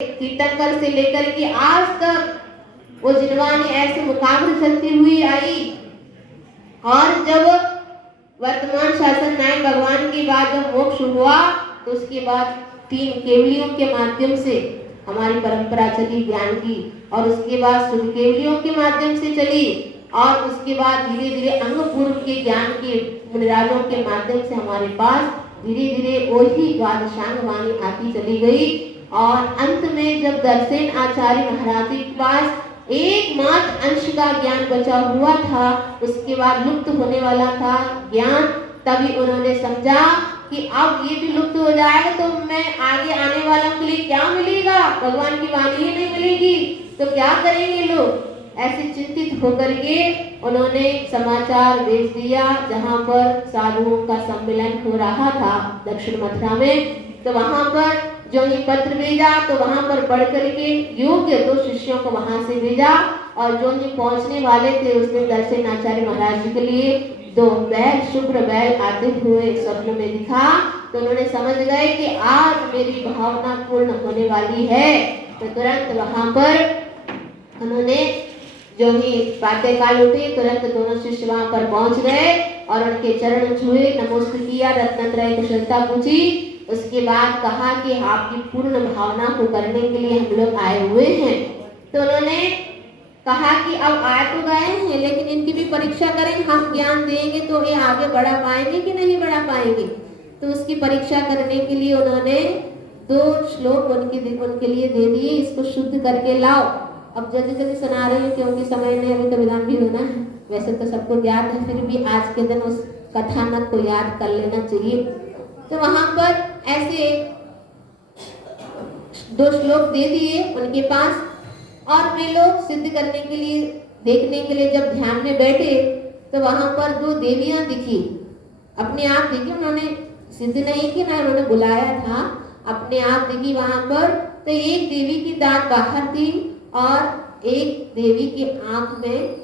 तीर्थंकर से लेकर के आज तक वो जिनवानी ऐसे मुकाबले चलती हुई आई। और जब वर्तमान शासन नायक भगवान के बाद जब मोक्ष हुआ तो उसके बाद 3 केवलियों के माध्यम से हमारी परंपरा चली ज्ञान की, और उसके बाद शुद्ध केवलियों के माध्यम से चली, और उसके बाद धीरे धीरे अंग पूर्व के ज्ञान के मुनिराजों के माध्यम से हमारे पास धीरे धीरे वही द्वादशांग वाणी आती चली गई। और अंत में जब दर्शन आचार्य महाराज के पास एकमात्र अंश का ज्ञान बचा हुआ था, उसके बाद लुप्त होने वाला था ज्ञान, तभी उन्होंने समझा कि अब ये भी लुप्त हो जाएगा तो मैं आगे आने वालों के लिए क्या मिलेगा, भगवान की वाणी ही नहीं मिलेगी तो क्या करेंगे लोग। ऐसे चिंतित होकर के उन्होंने समाचार भेज दिया जहां पर साधुओं का सम्मेलन हो रहा था दक्षिण मथुरा में। तो वहां पर जो ये पत्र भेजा तो वहां पर पढ़ करके योग्य 2 शिष्यों को वहां से भेजा, और जो ये पहुंचने वाले थे उसने दर्शन आचार्य महाराज जी के लिए 2 बैल शुभ्र बैल आते हुए स्वप्न में दिखा। तो उन्होंने समझ गए कि आज मेरी भावना पूर्ण होने वाली है। तो तुरंत वहां पर उन्होंने जो ही प्रातः काल उठे तुरंत दोनों शिष्य वहां पर पहुंच गए और उनके चरण छुए, नमस्कार किया, रत्नत्रय कुशलता पूछी। उसके बाद कहा कि आपकी पूर्ण भावना को करने के लिए हम लोग आए हुए हैं। तो उन्होंने कहा कि अब आ तो गए हैं लेकिन इनकी भी परीक्षा करें, हम ज्ञान देंगे तो ये आगे बढ़ा पाएंगे कि नहीं बढ़ा पाएंगे। तो उसकी परीक्षा करने के लिए उन्होंने 2 श्लोक उनके लिए दे दिए, इसको शुद्ध करके लाओ। अब जल्दी जल्दी सुना रही हूँ क्योंकि समय नहीं, अभी तो विधान भी होना है। वैसे तो सबको याद है, फिर भी आज के दिन उस कथानक को याद कर लेना चाहिए। तो वहां पर ऐसे 2 श्लोक दे दिए उनके पास, और वे लोग सिद्ध करने के लिए देखने के लिए जब ध्यान में बैठे तो वहां पर 2 देवियां दिखी, अपने आप दिखी। उन्होंने सिद्ध नहीं की ना उन्होंने बुलाया था, अपने आप दिखी वहां पर। तो एक देवी की दांत बाहर थी और एक देवी की आंख में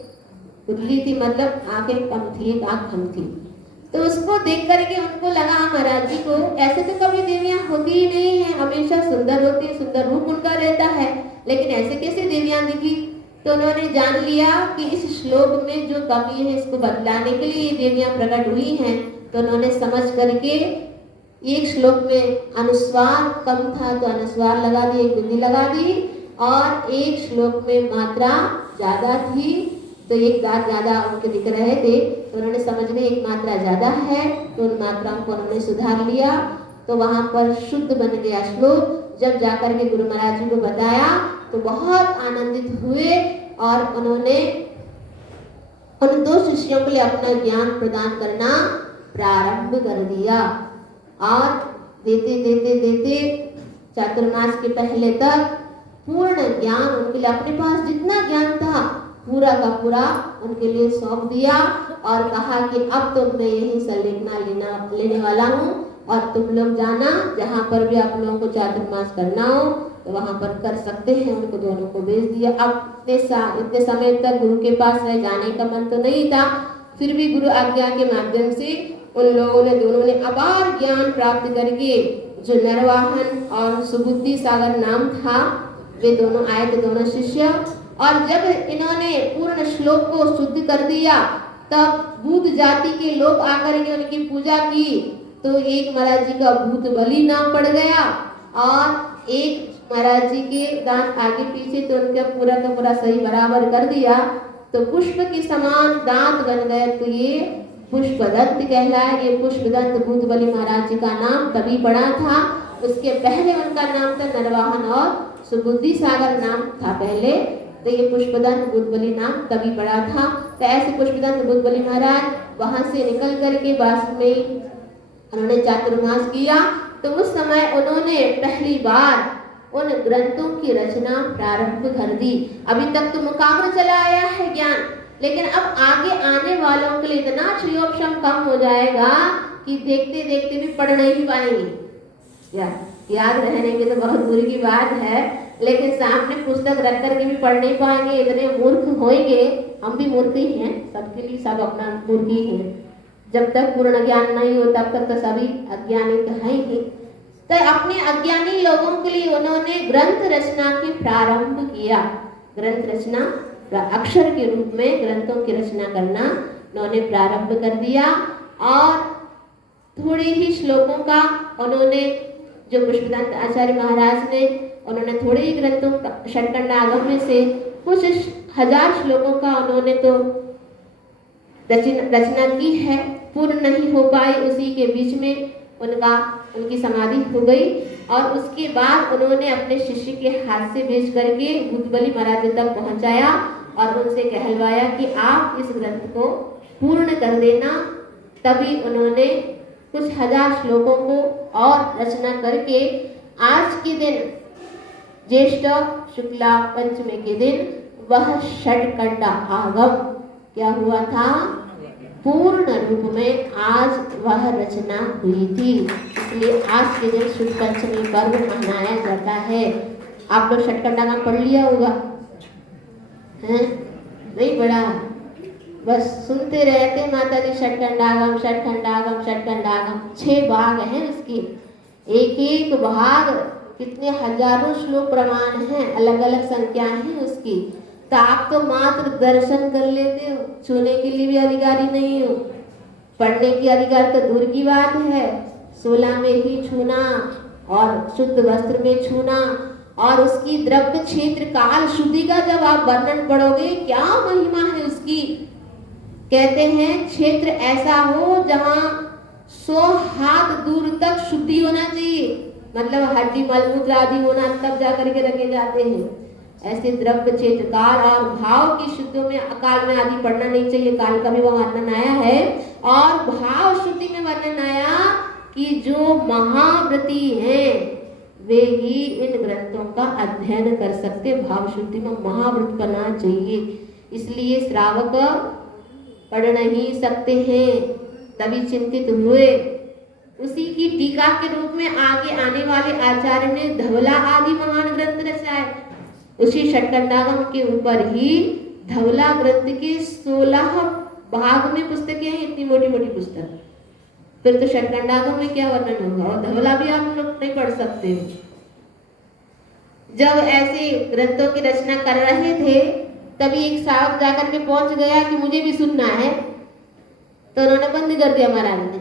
उजली थी, मतलब आंखें कम थी, एक आंख कम थी। तो उसको देख करके उनको लगा महाराज जी को ऐसे तो कभी देवियां होती ही नहीं है, हमेशा सुंदर होती है, सुंदर रूप उनका रहता है, लेकिन ऐसे कैसे देवियां दिखी। तो उन्होंने जान लिया कि इस श्लोक में जो कमी है इसको बदलाने के लिए ये देवियां प्रकट हुई हैं। तो उन्होंने समझ करके एक श्लोक में अनुस्वार कम था तो अनुस्वार लगा दी, एक बिंदी लगा दी, और एक श्लोक में मात्रा ज्यादा थी तो एक दांत ज्यादा उनके दिख रहे थे। तो उन्होंने समझ में एक मात्रा ज्यादा है तो उन मात्राओं को उन्होंने सुधार लिया। तो वहां पर शुद्ध बन गया श्लोक। जब जाकर के गुरु महाराज जी को बताया तो बहुत आनंदित हुए और उन्होंने उन 2 शिष्यों के लिए अपना ज्ञान प्रदान करना प्रारंभ कर दिया। और देते देते देते चातुर्मास के पहले तक पूर्ण ज्ञान उनके लिए, अपने पास जितना ज्ञान था पूरा का पूरा उनके लिए सौंप दिया और कहा कि अब तो मैं यही संलेखना लेने वाला हूँ और तुम लोग जाना जहाँ पर भी आप लोगों को चातुर्मास करना हो तो वहाँ पर कर सकते हैं। उनको दोनों को भेज दिया। अब इतने समय तक गुरु के पास रह जाने का मन तो नहीं था, फिर भी गुरु आज्ञा के माध्यम से उन लोगों ने दोनों ने अपार ज्ञान प्राप्त करके जो नरवाहन और सुबुद्धि सागर नाम था वे दोनों आए थे, दोनों शिष्य। और जब इन्होंने पूर्ण श्लोक को शुद्ध कर दिया तब भूत जाति के लोग आकर के उनकी पूजा की। तो एक महाराज जी का भूत बलि नाम पड़ गया और एक महाराज जी के दांत आगे पीछे तो उनका पूरा का पूरा सही बराबर कर दिया तो पुष्प के समान दांत बन गए। तो ये पुष्पदंत कहलाया। ये पुष्पदंत भूत बलि महाराज जी का नाम तभी पड़ा था। उसके पहले उनका नाम था नरवाहन और सुबुद्धि सागर नाम था पहले। तो ये पुष्पदंत भूतबली नाम तभी पड़ा था। तो ऐसे पुष्पदंत भूतबली महाराज वहां से निकल करके वास्तव में उन्होंने चातुर्मास किया। तो उस समय उन्होंने पहली बार उन ग्रंथों की रचना प्रारंभ कर दी। अभी तक तो मुकाबला चला आया है ज्ञान, लेकिन अब आगे आने वालों के लिए इतना क्षयोक्षम कम हो जाएगा कि देखते देखते भी पढ़ नहीं पाएंगे। याद रहने की तो बहुत बुरी की बात है, लेकिन सामने पुस्तक रख कर के भी पढ़ नहीं पाएंगे, इतने मूर्ख होंगे। हम भी मूर्ख ही हैं, सबके लिए सब अपना मूर्ख ही हैं। जब तक पूर्ण ज्ञान नहीं हो तब तक तो सभी अज्ञानी तो हैं ही। तो अपने अज्ञानी लोगों के लिए उन्होंने ग्रंथ रचना की प्रारंभ किया। ग्रंथ रचना अक्षर के रूप में ग्रंथों की रचना करना उन्होंने प्रारंभ कर दिया। और थोड़े ही श्लोकों का उन्होंने, जो पुष्पदंत आचार्य महाराज ने, उन्होंने थोड़े ही ग्रंथों षटखंड आगम में से कुछ 1000 श्लोकों का उन्होंने तो रचना की है, पूर्ण नहीं हो पाई। उसी के बीच में उनकी समाधि हो गई और उसके बाद उन्होंने अपने शिष्य के हाथ से भेज करके भूतबली महाराज तक पहुंचाया और उनसे कहलवाया कि आप इस ग्रंथ को पूर्ण कर देना। तभी उन्होंने कुछ 1000 श्लोकों को और रचना करके आज के दिन ज्येष्ठ शुक्ला पंचमी के दिन वह षटखंड आगम क्या हुआ था, पूर्ण रूप में आज वह रचना हुई थी। इसलिए आज के दिन शुक्ल पंचमी पर्व मनाया जाता है। आप लोग षटखंड आगम पढ़ लिया होगा, हैं? नहीं पढ़ा, बस सुनते रहते माता जी षटखंड आगम षटखंड आगम षटखंड आगम। 6 भाग हैं उसके, एक एक भाग कितने हजारों श्लोक प्रमाण हैं, अलग अलग संख्याएं हैं उसकी। तो आप तो मात्र दर्शन कर लेते हो, छूने के लिए भी अधिकारी नहीं हो, पढ़ने की अधिकार तो दूर की बात है। 16 में ही छूना और शुद्ध वस्त्र में छूना और उसकी द्रव्य क्षेत्र काल शुद्धि का जब आप वर्णन पढ़ोगे, क्या महिमा है उसकी। कहते हैं क्षेत्र ऐसा हो जहाँ 100 हाथ दूर तक शुद्धि होना चाहिए, मतलब हड्डी मलमूत्र आदि होना, तब जाकर के रखे जाते हैं। ऐसे द्रव्य क्षेत्र काल और भाव की शुद्धियों में अकाल में आदि पढ़ना नहीं चाहिए, काल का भी वह वर्णन आया है। और भाव शुद्धि में वर्णन आया कि जो महाव्रती हैं वे ही इन ग्रंथों का अध्ययन कर सकते, भाव शुद्धि में महाव्रत करना चाहिए। इसलिए श्रावक पढ़ नहीं सकते हैं, तभी चिंतित हुए। उसी की टीका के रूप में आगे आने वाले आचार्य ने धवला आदि महान ग्रंथ रचाए। उसी षटखंडागम के ऊपर ही धवला ग्रंथ के 16 भाग में पुस्तकें हैं, इतनी मोटी मोटी पुस्तक। फिर तो षटखंडागम में क्या वर्णन होगा, और धवला भी आप लोग नहीं पढ़ सकते हो। जब ऐसे ग्रंथों की रचना कर रहे थे तभी एक साहब जाकर के पहुंच गया कि मुझे भी सुनना है, तो उन्होंने बंद कर दिया महाराज ने।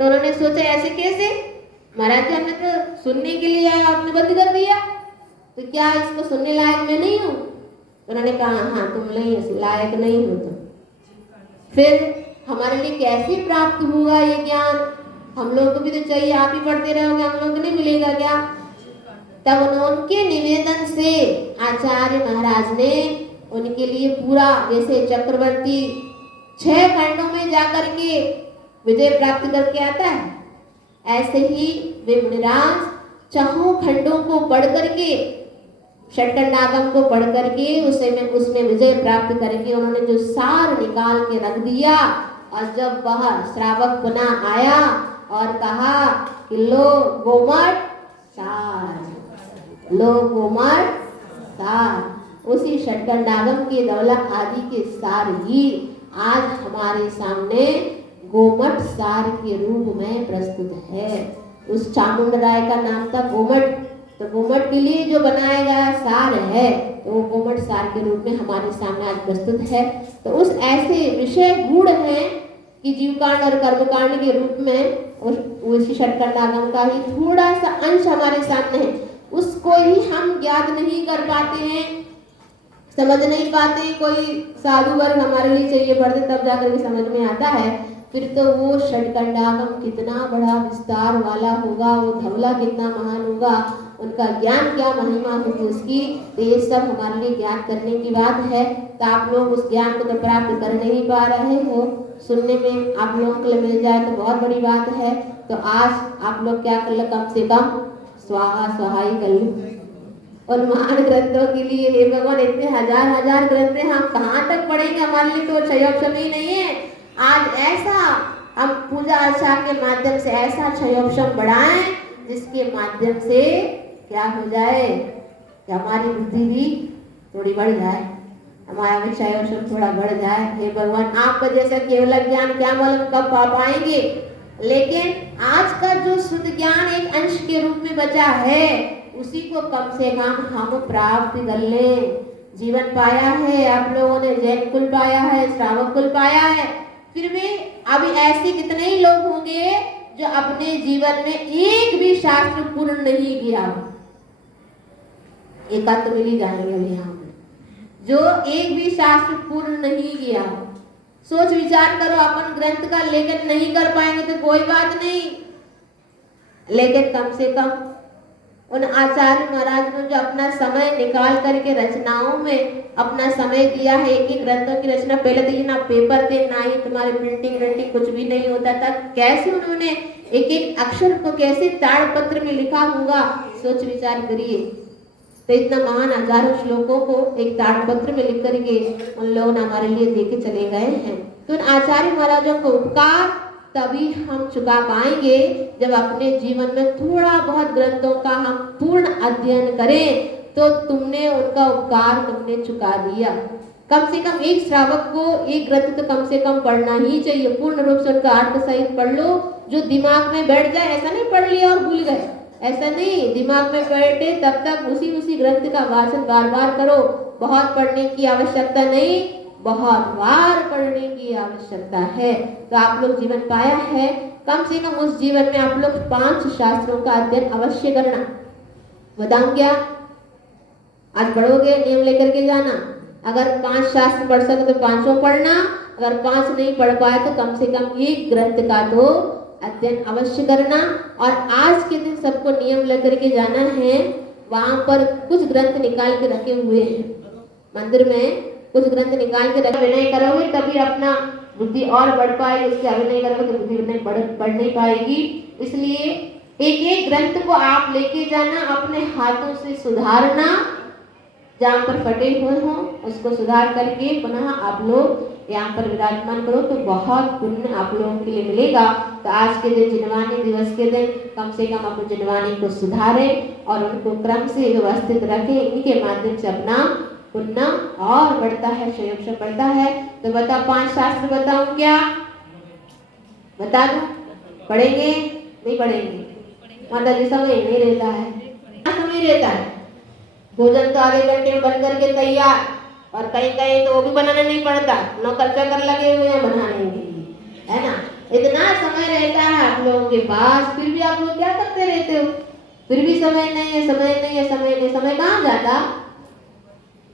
तो उन्होंने सोचा ऐसे कैसे, महाराज जी हमने तो सुनने के लिए आया, आपने बंद कर दिया, तो क्या इसको सुनने लायक मैं नहीं हूँ। तो उन्होंने कहा हाँ तुम नहीं लायक नहीं हो। तो फिर हमारे लिए कैसे प्राप्त होगा ये ज्ञान, हम लोग को भी तो चाहिए, आप ही पढ़ते रहोगे, हम लोग को नहीं मिलेगा क्या। तब उनके निवेदन से आचार्य महाराज ने उनके लिए पूरा, जैसे चक्रवर्ती 6 खंडों में जाकर के विजय प्राप्त करके आता है, ऐसे ही वे मुनिराज 4 खंडों को पढ़ करके, षटखंडागम को पढ़ करके उसमें विजय प्राप्त करके उन्होंने जो सार निकाल के रख दिया। और जब वह श्रावक पुनः आया और कहा कि लो गोमट सार, लो गोमट सार, उसी षटखंडागम के धवला आदि के सार ही आज हमारे सामने गोमट सार के रूप में प्रस्तुत है। उस चामुंड राय का नाम था गोमट, तो गोमट के लिए जो बनाया गया सार है तो वो गोमट सार के रूप में हमारे सामने आज प्रस्तुत है। तो उस ऐसे विषय गूढ़ हैं कि जीवकांड और कर्मकांड के रूप में उसी षटखंडागम का ही थोड़ा सा अंश हमारे सामने है, उसको ही हम ज्ञात नहीं कर पाते हैं, समझ नहीं पाते। कोई साधु वर्ग हमारे लिए चाहिए पढ़ते तब जाकर के समझ में आता है। फिर तो वो षटखंडागम कितना बड़ा विस्तार वाला होगा, वो धवला कितना महान होगा, उनका ज्ञान क्या महिमा होगी उसकी, तो ये सब हमारे लिए ज्ञान करने की बात है। तो आप लोग उस ज्ञान को तो प्राप्त कर नहीं पा रहे हो, सुनने में आप लोगों को मिल जाए तो बहुत बड़ी बात है। तो आज आप लोग क्या कर लो, कम से कम स्वाहा स्वाहाई कर लो। और महान ग्रंथों के लिए हे भगवान, इतने हजार ग्रंथ हैं, हम कहाँ तक पढ़ेंगे, हमारे लिए तो क्षयोपशम ही नहीं है। आज ऐसा हम पूजा अर्चा के माध्यम से ऐसा क्षयोपशम बढ़ाएं जिसके माध्यम से क्या हो जाए कि हमारी बुद्धि भी थोड़ी बढ़ जाए, हमारा भी क्षयोपशम थोड़ा बढ़ जाए। हे भगवान, आपका जैसा केवल ज्ञान क्या मालूम कब पा पाएंगे, लेकिन आज का जो शुद्ध ज्ञान एक अंश के रूप में बचा है, उसी को कम से कम हम प्राप्त कर लें। जीवन पाया है आप लोगों ने, जैन कुल पाया है, श्रावक कुल पाया है, फिर भी अभी ऐसे कितने ही लोग होंगे जो अपने जीवन में एक भी शास्त्र पूर्ण नहीं किया। एक बात तो मिल ही जाएंगे अभी यहाँ पे, जो एक भी शास्त्र पूर्ण नहीं किया। सोच विचार करो, अपन ग्रंथ का लेखन नहीं कर पाएंगे तो कोई बात नहीं, लेकिन कम से कम उन आचार्य महाराज ने जो अपना समय निकाल करके रचनाओं में अपना समय दिया है, एक एक ग्रंथों की रचना, पहले तो ये ना पेपर थे, ना ही तुम्हारे प्रिंटिंग कुछ भी नहीं होता था, कैसे उन्होंने एक एक अक्षर को कैसे ताड़पत्र में लिखा होगा, सोच विचार करिए। तो इतना महान हजारों श्लोकों को एक ताड़पत्र में लिख करके उन लोगों ने हमारे लिए देके चले गए हैं। तो उन आचार्य महाराजों को उपकार तभी हम चुका पाएंगे जब अपने जीवन में थोड़ा बहुत ग्रंथों का हम पूर्ण अध्ययन करें, तो तुमने उनका उपकार तुमने चुका दिया। कम से कम एक श्रावक को एक ग्रंथ तो कम से कम पढ़ना ही चाहिए, पूर्ण रूप से उनका अर्थ सहित पढ़ लो, जो दिमाग में बैठ जाए। ऐसा नहीं पढ़ लिया और भूल गए, ऐसा नहीं, दिमाग में बैठे तब तक उसी ग्रंथ का वाचन बार बार करो। बहुत पढ़ने की आवश्यकता नहीं, बहुत बार पढ़ने की आवश्यकता है। तो आप लोग जीवन पाया है, कम से कम उस जीवन में आप लोग 5 शास्त्रों का अध्ययन अवश्य करना। बताऊं क्या, आज पढ़ोगे नियम लेकर के जाना, अगर 5 शास्त्र पढ़ सके तो 5 पढ़ना, अगर 5 नहीं पढ़ पाए तो कम से कम एक ग्रंथ का तो अध्ययन अवश्य करना। और आज के दिन सबको नियम लेकर के जाना है, वहां पर कुछ ग्रंथ निकाल के रखे हुए हैं मंदिर में, कुछ ग्रंथ निकाल के रखे। अभिनय करोगे तभी अपना बुद्धि और बढ़ पाएगी, उसके अभिनय करोगे तो बुद्धि बढ़ नहीं पाएगी। इसलिए एक एक ग्रंथ को आप लेके जाना, अपने हाथों से सुधारना, जहाँ पर फटे हुए हों उसको सुधार करके पुनः आप लोग यहाँ पर विराजमान करो, तो बहुत पुण्य आप लोगों के लिए मिलेगा। तो आज के दिन जिनवानी दिवस के दिन कम से कम अपने जिनवानी को सुधारें और उनको क्रम से व्यवस्थित रखें, इनके माध्यम से अपना पुण्य और बढ़ता है, संयोग बढ़ता है। तो बताओ 5 शास्त्र बताऊं क्या, बता दूं? पढ़ेंगे नहीं पढ़ेंगे? माता जी समय नहीं रहता है, समय रहता है, भोजन तो आधे घंटे में बन करके तैयार, और कहीं कहीं तो वो भी बनाना नहीं पड़ता, नौकर चाकर लगे हुए हैं बनाने के लिए, है ना। इतना समय रहता है आप लोगों के पास, फिर भी आप लोग क्या करते रहते हो? फिर भी समय नहीं है, समय नहीं है, समय नहीं। समय कहाँ जाता?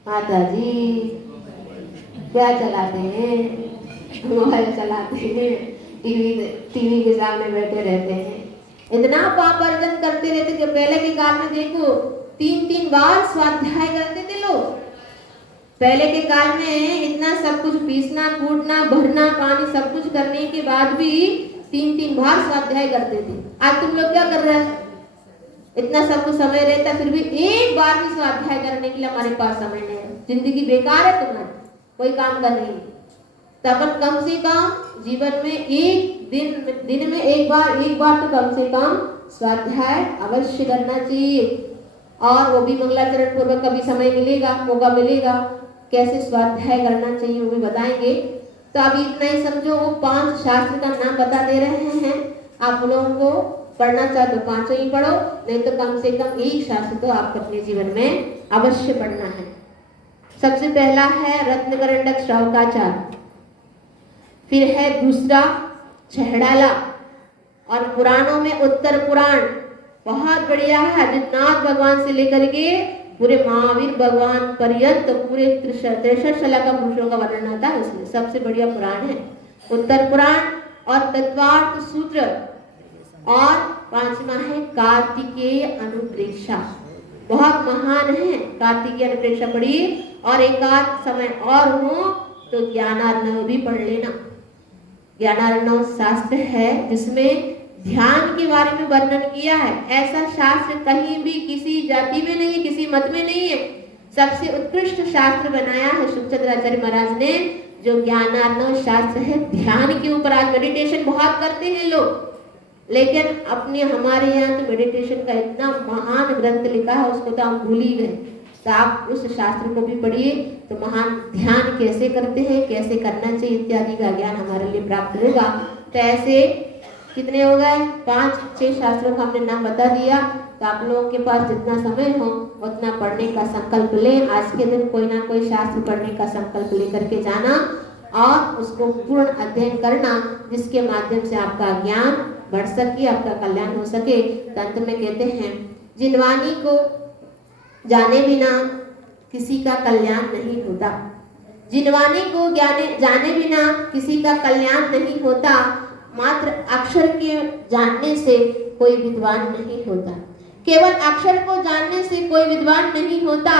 माता जी क्या चलाते हैं? मोबाइल चलाते हैं, टीवी के सामने बैठे रहते हैं, इतना पाप अर्जन करते रहते कि पहले के काल में देखो 3-3 बार स्वाध्याय करते थे लोग। पहले के काल में इतना सब कुछ पीसना, कूटना, भरना, पानी सब कुछ करने के बाद भी 3-3 बार स्वाध्याय करते थे। आज तुम लोग क्या कर रहे हैं? इतना सब कुछ समय रहता फिर भी एक बार भी स्वाध्याय करने के लिए हमारे पास समय नहीं है। जिंदगी बेकार है तुम्हारी, कोई काम कर नहीं। तो अपन कम से कम जीवन में एक दिन में एक बार तो कम से कम स्वाध्याय अवश्य करना चाहिए। और वो भी मंगलाचरण पूर्वक कभी समय मिलेगा, मौका मिलेगा, कैसे स्वाध्याय करना चाहिए वो भी बताएंगे। तो अभी इतना ही समझो, वो 5 शास्त्र का नाम बता दे रहे हैं। आप लोगों को पढ़ना चाहे तो 5 ही पढ़ो, नहीं तो कम से कम एक शास्त्र तो आपको अपने जीवन में अवश्य पढ़ना है। सबसे पहला है रत्नकरंडक श्रवकाचार, फिर है दूसरा छहड़ाला, और पुराणों में उत्तर पुराण बहुत बढ़िया है। आदित्यनाथ भगवान से लेकर के पूरे महावीर भगवान पर्यंत पूरे 63 शला का पुरुषों का वर्णन आता है उसमें, सबसे बढ़िया पुराण है उत्तर पुराण। और तत्वार्थ सूत्र, और 5वां है कार्तिकेय अनुप्रेक्षा, बहुत महान है। कार्तिकेय अनुप्रेक्षा पढ़िए, और एक आध समय और हो तो ज्ञानार्णव भी पढ़ लेना। ज्ञानार्णव शास्त्र है जिसमें ध्यान के बारे में वर्णन किया है। ऐसा शास्त्र कहीं भी किसी जाति में नहीं है, किसी मत में नहीं है। सबसे उत्कृष्ट शास्त्र बनाया है सुखचंद्राचार्य महाराज ने, जो ज्ञानार्णव शास्त्र है। ध्यान के ऊपर आज मेडिटेशन बहुत करते हैं लोग, लेकिन अपने हमारे यहाँ तो मेडिटेशन का इतना महान ग्रंथ लिखा है, उसको तो हम भूल ही गए। तो आप उस शास्त्र को भी पढ़िए, तो महान ध्यान कैसे करते हैं, कैसे करना चाहिए इत्यादि का ज्ञान हमारे लिए प्राप्त होगा। तो ऐसे कितने हो गए? 5-6 शास्त्रों का हमने नाम बता दिया। तो आप लोगों के पास जितना समय हो उतना पढ़ने का संकल्प लें। आज के दिन कोई ना कोई शास्त्र पढ़ने का संकल्प लेकर के जाना और उसको पूर्ण अध्ययन करना, जिसके माध्यम से आपका ज्ञान बढ़ सके, आपका कल्याण हो सके। तो अंत में कहते हैं, जिनवानी को जाने बिना किसी का कल्याण नहीं होता। जिनवानी को जाने बिना किसी का कल्याण नहीं होता। मात्र अक्षर के जानने से कोई विद्वान नहीं होता। केवल अक्षर को जानने से कोई विद्वान नहीं होता।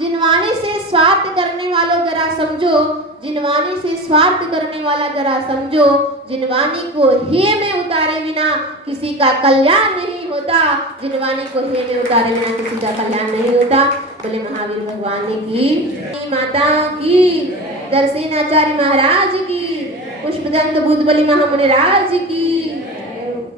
जिनवानी से स्वार्थ करने वालों जरा समझो, जिनवानी से स्वार्थ करने वाला जरा समझो, जिनवानी को हे में उतारे बिना किसी का कल्याण नहीं होता। जिनवानी को हे में उतारे बिना किसी का कल्याण नहीं होता। बोले महावीर भगवान की माता की, दर्शन आचार्य महाराज की, पुष्पदंत बुद्ध बलि महामुनि राज की।